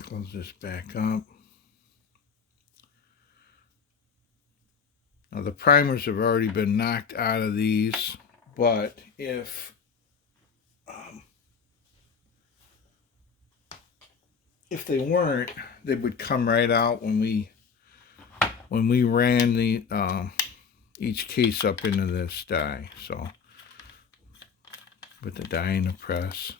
Close this back up. Now the primers have already been knocked out of these, but if they weren't, they would come right out when we ran the each case up into this die. So with the die in the press.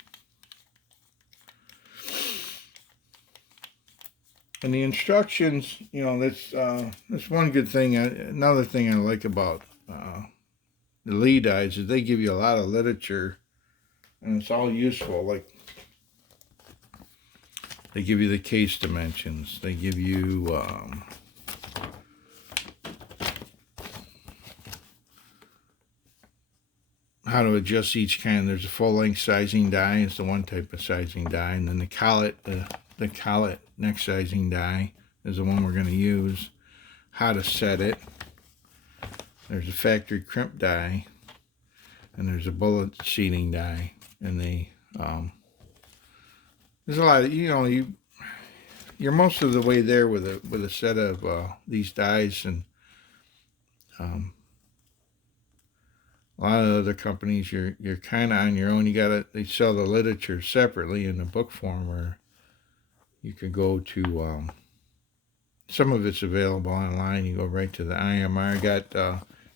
And the instructions, that's one good thing. Another thing I like about the Lee dies is they give you a lot of literature, and it's all useful. Like they give you the case dimensions. They give you how to adjust each kind. There's a full-length sizing die. It's the one type of sizing die, and then the collet neck sizing die is the one we're going to use. How to set it. There's a factory crimp die, and there's a bullet sheeting die, and there's a lot of you're most of the way there with a set of these dies, and a lot of other companies you're kind of on your own. They sell the literature separately in the book form, or you could go to some of it's available online. You go right to the IMR. I got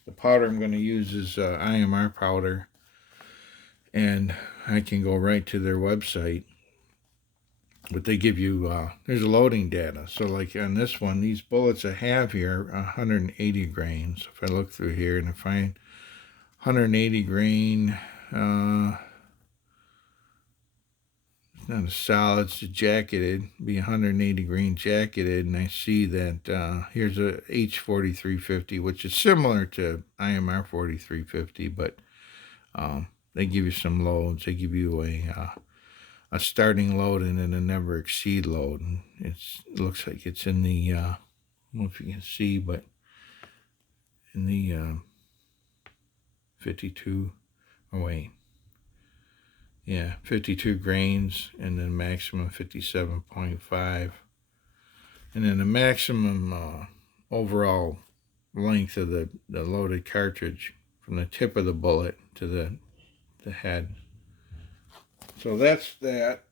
the powder I'm going to use is IMR powder, and I can go right to their website. But they give you there's loading data. So like on this one, these bullets I have here are 180 grains. If I look through here and I find 180 grain, it's not a solid, it's a jacketed, be 180 grain jacketed, and I see that here's a H4350, which is similar to IMR 4350, but they give you some loads. They give you a starting load and then a never exceed load, and it looks like it's in the I don't know if you can see, but in the 52, oh wait, yeah, 52 grains, and then maximum 57.5, and then the maximum overall length of the loaded cartridge from the tip of the bullet to the head. So that's that.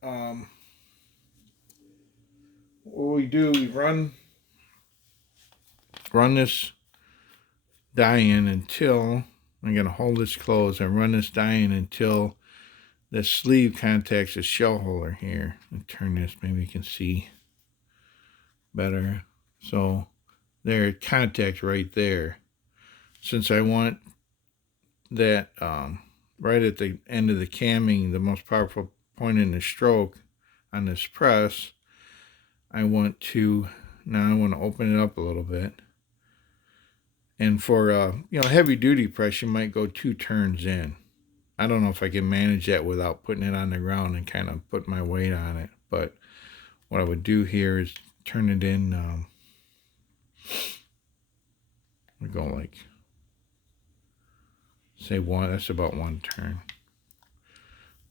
What we do, we run this die in until, I'm going to hold this closed. I run this die in until the sleeve contacts the shell holder here. And turn this, maybe you can see better. So there, it contacts right there. Since I want that right at the end of the camming, the most powerful point in the stroke on this press, I want to open it up a little bit. And for heavy duty press, you might go 2 turns in. I don't know if I can manage that without putting it on the ground and kind of put my weight on it. But what I would do here is turn it in. We go like, say 1. That's about 1 turn.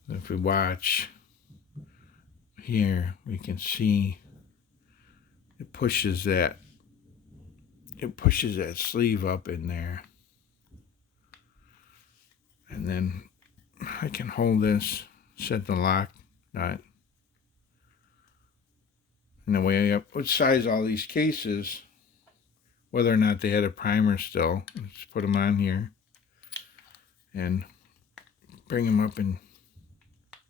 If we watch here, we can see it pushes that sleeve up in there. And then I can hold this, set the lock nut. And the way I would size all these cases, whether or not they had a primer still, just put them on here and bring them up and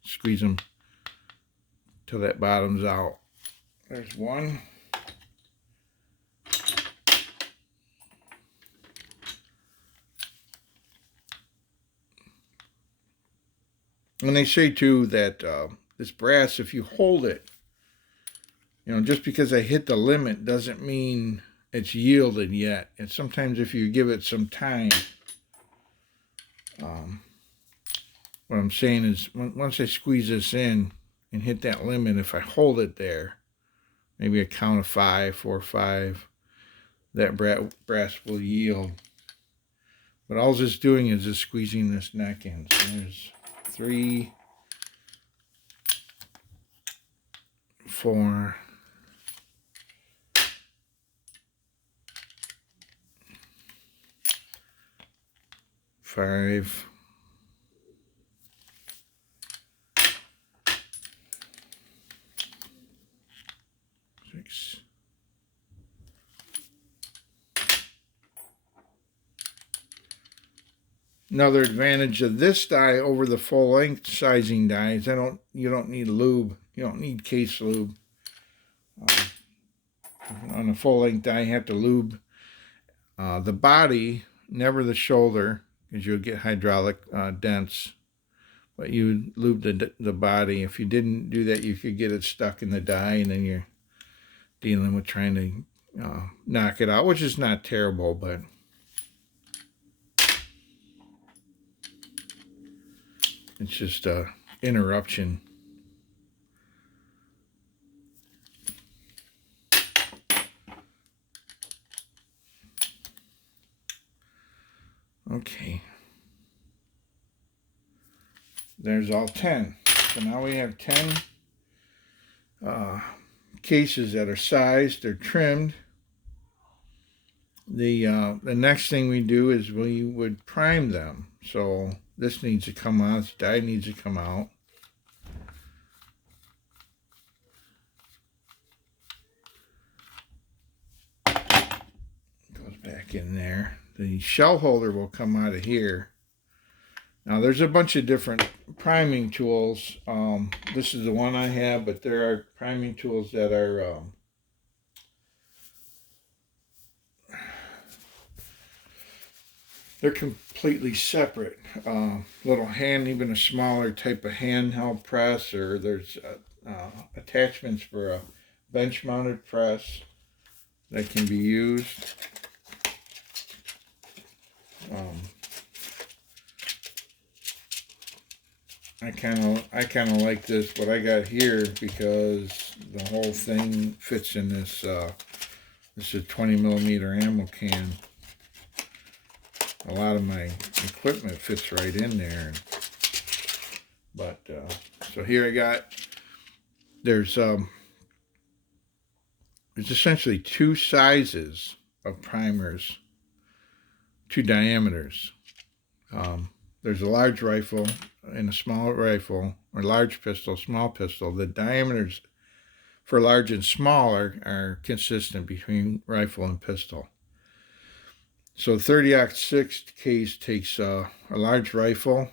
squeeze them till that bottom's out. There's one. And they say too that this brass, if you hold it, just because I hit the limit doesn't mean it's yielded yet. And sometimes if you give it some time, what I'm saying is once I squeeze this in and hit that limit, if I hold it there, maybe a count of 5, 4, 5, that brass will yield. But all it's doing is just squeezing this neck in. So there's 3, 4, 5, 6. Another advantage of this die over the full length sizing die is you don't need lube. You don't need case lube. On a full length die, you have to lube the body, never the shoulder, because you'll get hydraulic dents. But you lube the body. If you didn't do that, you could get it stuck in the die, and then you're dealing with trying to knock it out, which is not terrible, but it's just a interruption. Okay. There's all 10. So now we have 10 cases that are sized, they're trimmed. The next thing we do is we would prime them. So this needs to come out, this die needs to come out. Goes back in there. The shell holder will come out of here. Now there's a bunch of different priming tools. This is the one I have, but there are priming tools that are they're completely separate. Little hand, even a smaller type of handheld press, or there's attachments for a bench-mounted press that can be used. I kind of like this, what I got here, because the whole thing fits in this. This is a 20mm ammo can. A lot of my equipment fits right in there. But so here I got. There's essentially 2 sizes of primers, 2 diameters. There's a large rifle and a small rifle, or large pistol, small pistol. The diameters for large and small are consistent between rifle and pistol. So 30-06 case takes a large rifle,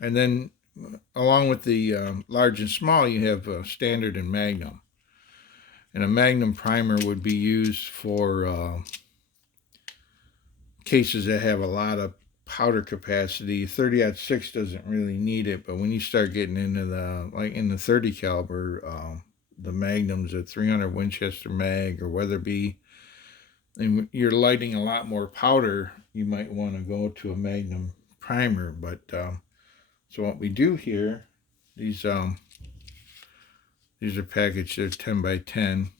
and then along with the large and small, you have standard and magnum. And a magnum primer would be used for cases that have a lot of powder capacity. 30-06 doesn't really need it, but when you start getting into in the 30 caliber, the magnums, a 300 Winchester mag or Weatherby, and you're lighting a lot more powder, you might want to go to a magnum primer. But so what we do here, these are packaged, they're 10 by 10.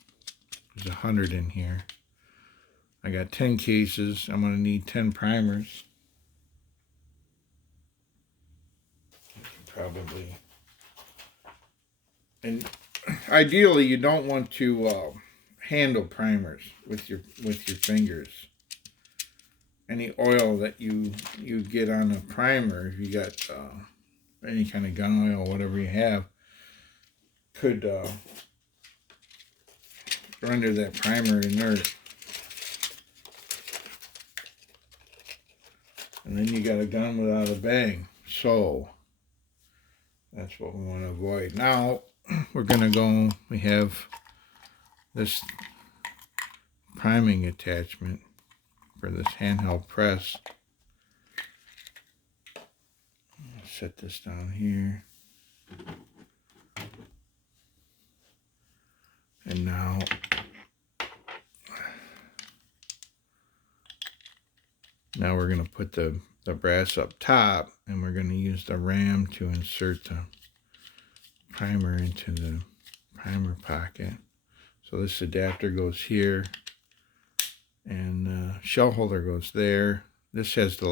There's 100 in here. I got 10 cases. I'm going to need 10 primers. Probably. And ideally, you don't want to handle primers with your fingers. Any oil that you get on a primer, if you got any kind of gun oil, whatever you have, could render that primer inert. And then you got a gun without a bang. So that's what we want to avoid. Now we're going to go, we have this priming attachment for this handheld press. I'll set this down here. And now we're going to put the brass up top, and we're going to use the ram to insert the primer into the primer pocket. So this adapter goes here, and the shell holder goes there. This has the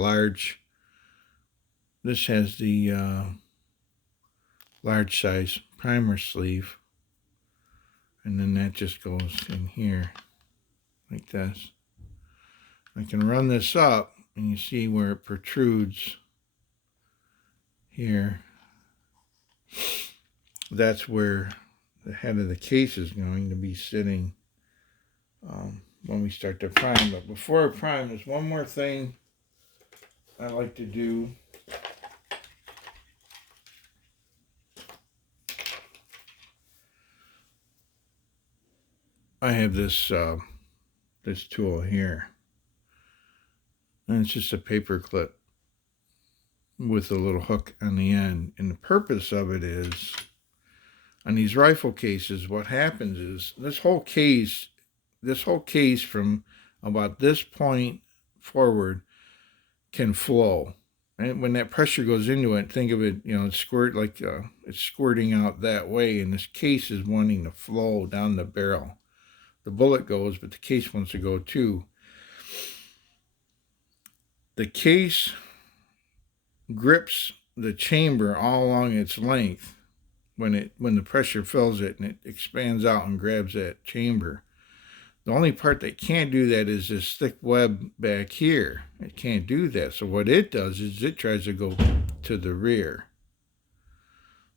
large size primer sleeve. and then that just goes in here like this. I can run this up, and you see where it protrudes here. That's where the head of the case is going to be sitting when we start to prime. But before I prime, there's one more thing I like to do. I have this this tool here, and it's just a paper clip with a little hook on the end. And the purpose of it is, on these rifle cases, what happens is this whole case from about this point forward can flow. And when that pressure goes into it, think of it, it's it's squirting out that way, and this case is wanting to flow down the barrel. The bullet goes, but the case wants to go too. The case grips the chamber all along its length when the pressure fills it, and it expands out and grabs that chamber. The only part that can't do that is this thick web back here. It can't do that. So what it does is it tries to go to the rear.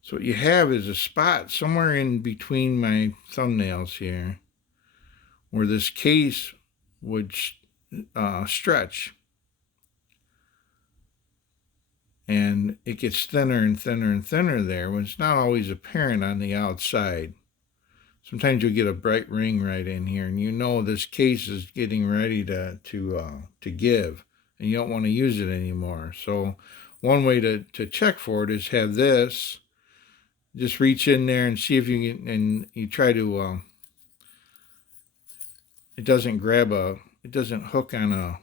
So what you have is a spot somewhere in between my thumbnails here where this case would stretch. And it gets thinner and thinner and thinner there when it's not always apparent on the outside. Sometimes you'll get a bright ring right in here, and this case is getting ready to give, and you don't want to use it anymore. So one way to check for it is have this. Just reach in there and see if you can, and you try to. It doesn't hook on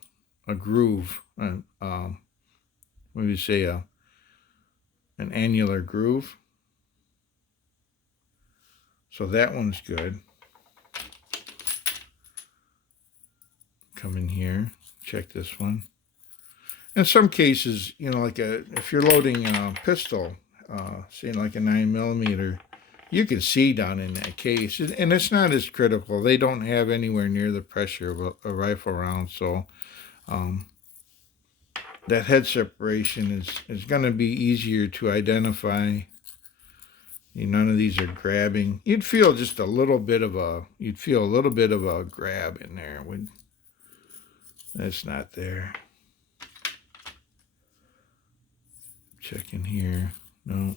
a groove. What do you say? An annular groove. So that one's good. Come in here, check this one. In some cases, if you're loading a pistol, say like a 9mm, you can see down in that case, and it's not as critical. They don't have anywhere near the pressure of a rifle round, so that head separation is going to be easier to identify. None of these are grabbing. You'd feel a little bit of a grab in there. That's not there. Check in here. No.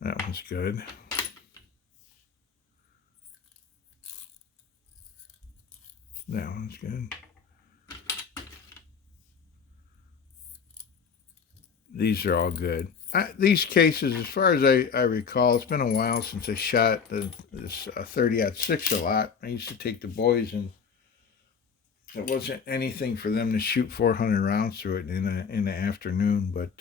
That one's good. That one's good. These are all good. These cases, as far as I recall, it's been a while since I shot this 30-06 a lot. I used to take the boys, and it wasn't anything for them to shoot 400 rounds through it in the afternoon. But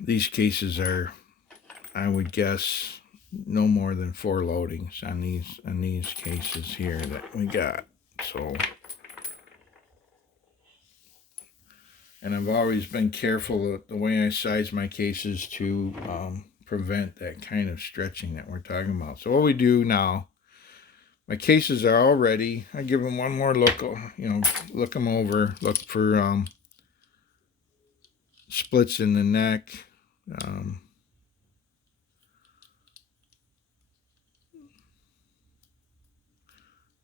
these cases are, I would guess, no more than 4 loadings on these cases here that we got. So, and I've always been careful the way I size my cases to prevent that kind of stretching that we're talking about. So what we do now, my cases are all ready. I give them one more look, look them over, look for splits in the neck.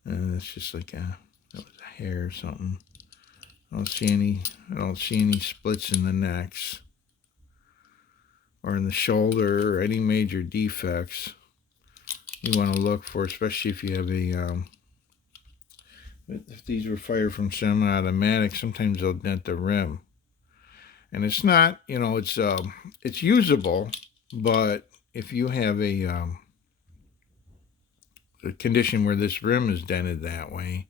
And it's just like that was a hair or something. I don't see any splits in the necks or in the shoulder or any major defects you want to look for, especially if you have if these were fired from semi-automatic, sometimes they'll dent the rim. And it's not, it's usable, but if you have a condition where this rim is dented that way,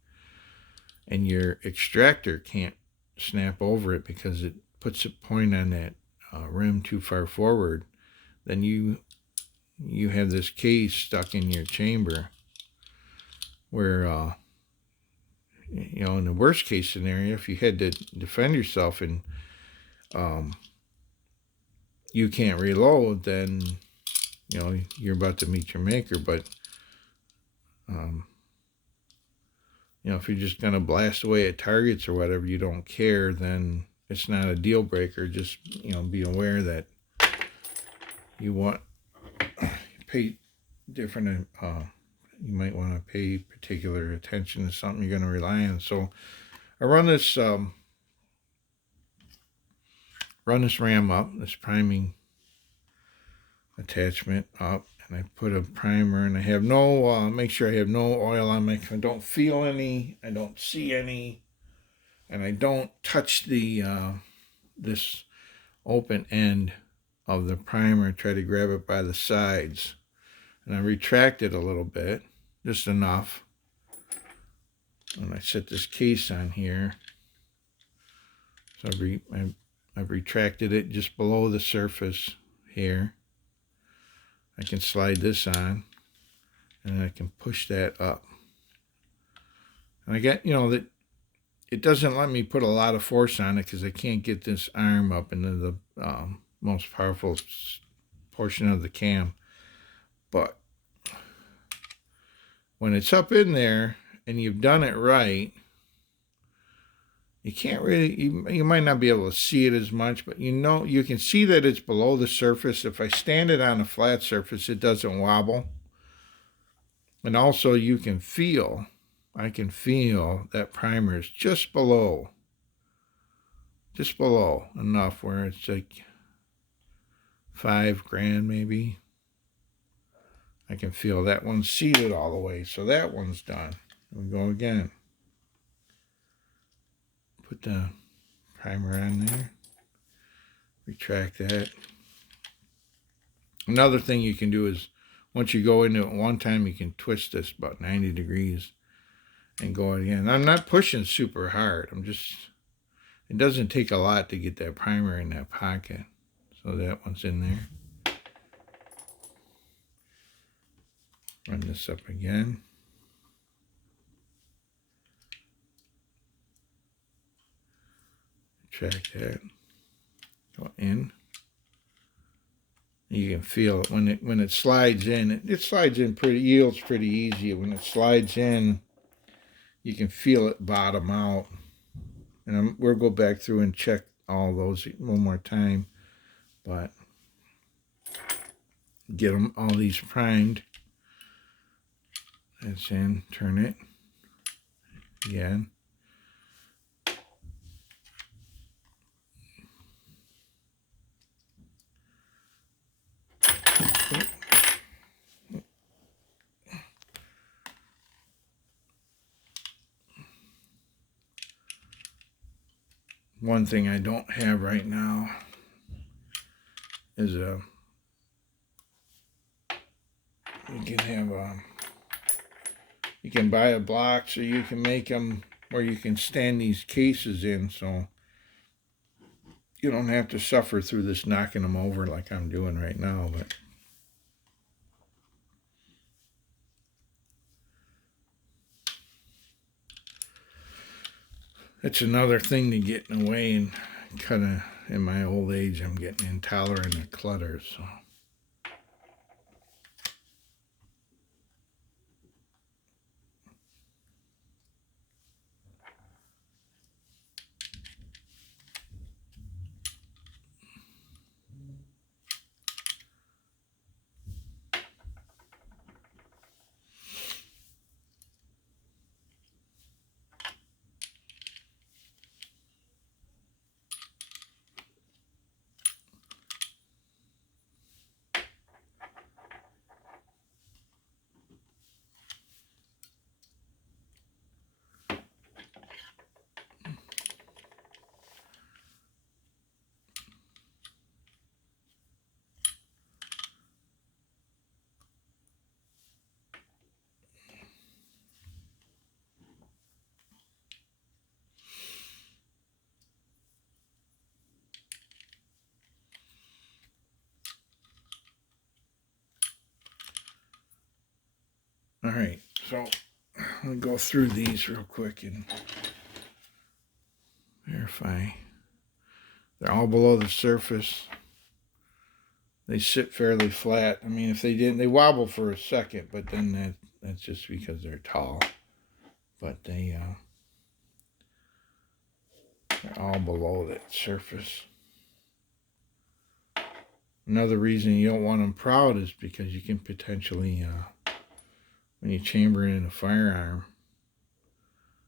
and your extractor can't snap over it because it puts a point on that rim too far forward, then you you have this case stuck in your chamber where, in the worst case scenario, if you had to defend yourself and you can't reload, then, you're about to meet your maker. But, if you're just going to blast away at targets or whatever, you don't care, then it's not a deal breaker. Just, be aware that you want pay different, you might want to pay particular attention to something you're going to rely on. So I run this ram up, this priming attachment up, and I put a primer, and I have no, make sure I have no oil on my, I don't feel any, I don't see any, and I don't touch the, this open end of the primer, try to grab it by the sides, and I retract it a little bit, just enough, and I set this case on here, so I've retracted it just below the surface here. I can slide this on, and I can push that up. And I get, that it doesn't let me put a lot of force on it because I can't get this arm up into the most powerful portion of the cam. But when it's up in there and you've done it right, you can't really, you might not be able to see it as much, but you can see that it's below the surface. If I stand it on a flat surface, it doesn't wobble. And also I can feel that primer is just below enough where it's like $5,000 maybe. I can feel that one's seated all the way, so that one's done. We go again. Put the primer on there. Retract that. Another thing you can do is, once you go into it one time, you can twist this about 90 degrees and go again. I'm not pushing super hard. It doesn't take a lot to get that primer in that pocket. So that one's in there. Run this up again. Retract that. Go in. You can feel it when it slides in. It slides in yields pretty easy. When it slides in, you can feel it bottom out. And we'll go back through and check all those one more time. But get them all these primed. That's in. Turn it again. One thing I don't have right now is you can buy a block, so you can make them where you can stand these cases in, so you don't have to suffer through this knocking them over like I'm doing right now. But it's another thing to get in the way, and kind of in my old age, I'm getting intolerant of clutter, so. All right, so I'm going to go through these real quick and verify. They're all below the surface. They sit fairly flat. I mean, if they didn't, they wobble for a second, but then that's just because they're tall. But they're all below that surface. Another reason you don't want them proud is because you can potentially, when you chamber it in a firearm,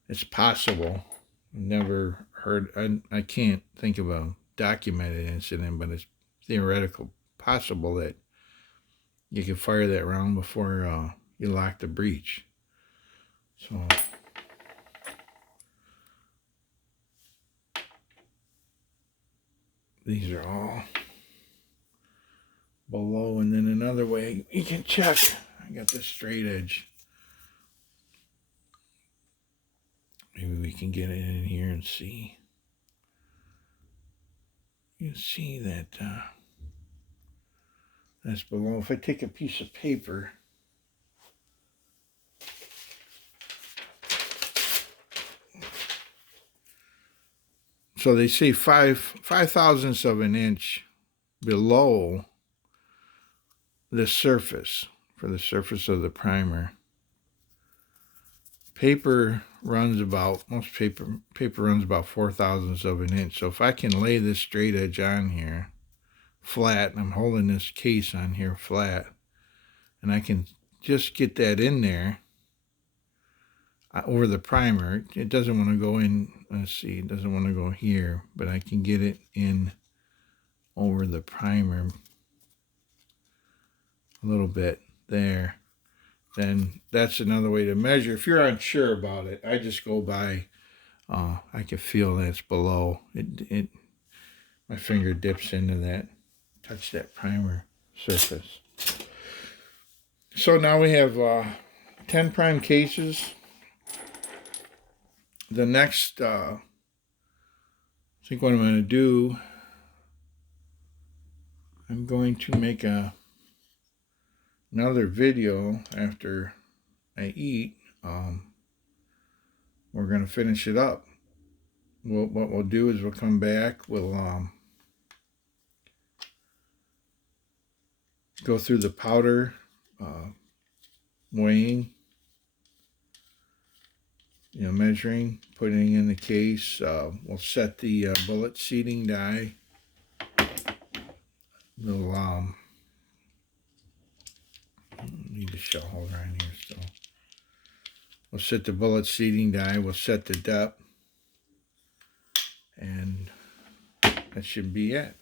it's possible. Never heard, I can't think of a documented incident, but it's theoretical possible that you can fire that round before you lock the breech. So these are all below, and then another way you can check. I got this straight edge. Maybe we can get it in here and see. You can see that that's below. If I take a piece of paper, so they say 5/1000ths of an inch below the surface, for the surface of the primer. Paper runs about, most paper runs about 4/1000ths of an inch. So if I can lay this straight edge on here flat, and I'm holding this case on here flat, and I can just get that in there over the primer. It doesn't want to go in, let's see, it doesn't want to go here, but I can get it in over the primer a little bit there. Then that's another way to measure. If you're unsure about it, I just go by, I can feel that's below. My finger dips into that, touch that primer surface. So now we have 10 prime cases. The next, I think what I'm going to do, I'm going to make another video after I eat. We're going to finish it up. What we'll do is we'll come back, we'll go through the powder weighing, measuring, putting in the case. We'll set the bullet seating die. We'll need a shell holder on here still. We'll set the bullet seating die. We'll set the depth, and that should be it.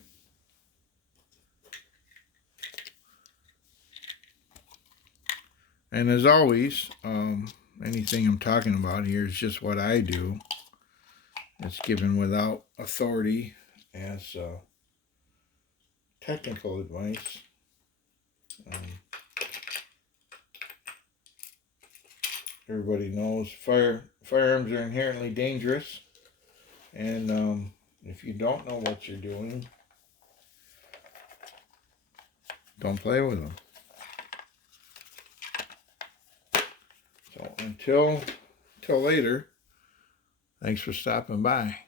And as always, anything I'm talking about here is just what I do. It's given without authority as technical advice. Everybody knows firearms are inherently dangerous, and if you don't know what you're doing, don't play with them. So until later, thanks for stopping by.